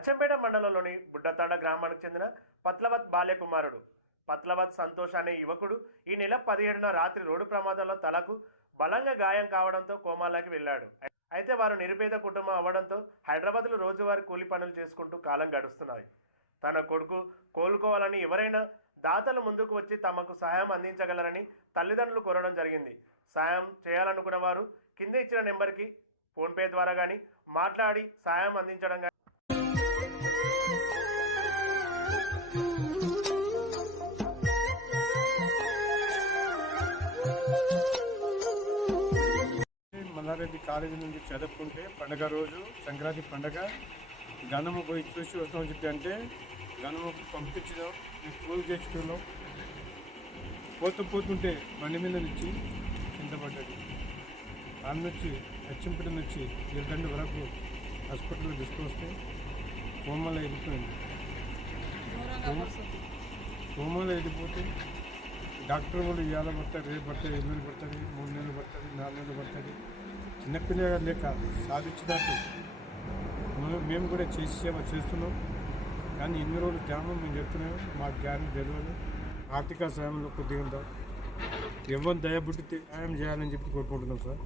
అచ్చంపేట మండలంలోని బుడ్డతాడ గ్రామానికి చెందిన పత్లవత్ బాల్యకుమారుడు. పత్లవత్ సంతోష్ అనే యువకుడు ఈ నెల పదిహేడున రాత్రి రోడ్డు ప్రమాదంలో తలకు బలంగా గాయం కావడంతో కోమాలోకి వెళ్ళాడు. అయితే వారు నిరుపేద కుటుంబం అవ్వడంతో హైదరాబాద్లో రోజువారీ కూలి పనులు చేసుకుంటూ కాలం గడుస్తున్నాయి. తన కొడుకు కోలుకోవాలని ఎవరైనా దాతలు ముందుకు వచ్చి తమకు సహాయం అందించగలరని తల్లిదండ్రులు కోరడం జరిగింది. సాయం చేయాలనుకున్న వారు కింద ఇచ్చిన నెంబర్కి ఫోన్పే ద్వారా కానీ మాట్లాడి సాయం అందించడం మల్లారెడ్డి కాలేజీ నుంచి చదువుకుంటే పండగ రోజు సంక్రాంతి పండగ గణము పోయి చూసి వస్తామని చెప్పి అంటే గణము పంపించడం కూలి చేస్తున్నాం. పోతూ పోతుంటే బండి మీద నుంచి కింద పడ్డది. దాని నుంచి అచ్చంపేట నుంచి ఇరగండి వరకు హాస్పిటల్లో తీసుకొస్తే కోమలో వెళ్ళిపోయింది. కోమలో వెళ్ళిపోతే డాక్టర్ వాళ్ళు ఇవాళ పడతారు రేపు పడతారు నెలలు పడుతుంది మూడు నెలలు పడుతుంది నాలుగు నెలలు పడుతుంది చిన్నపిల్లగా లేక సాధించినట్టు. మేము కూడా చేసి సేవ చేస్తున్నాం. కానీ ఎన్ని రోజులు ధ్యానం మేము చెప్తున్నాం మాకు జ్ఞానం తెలియదు. ఆర్థిక సాయంలో కొద్దిగా ఇవ్వని దయబుట్టి సాయం చేయాలని చెప్పి కోరుకుంటున్నాం సార్.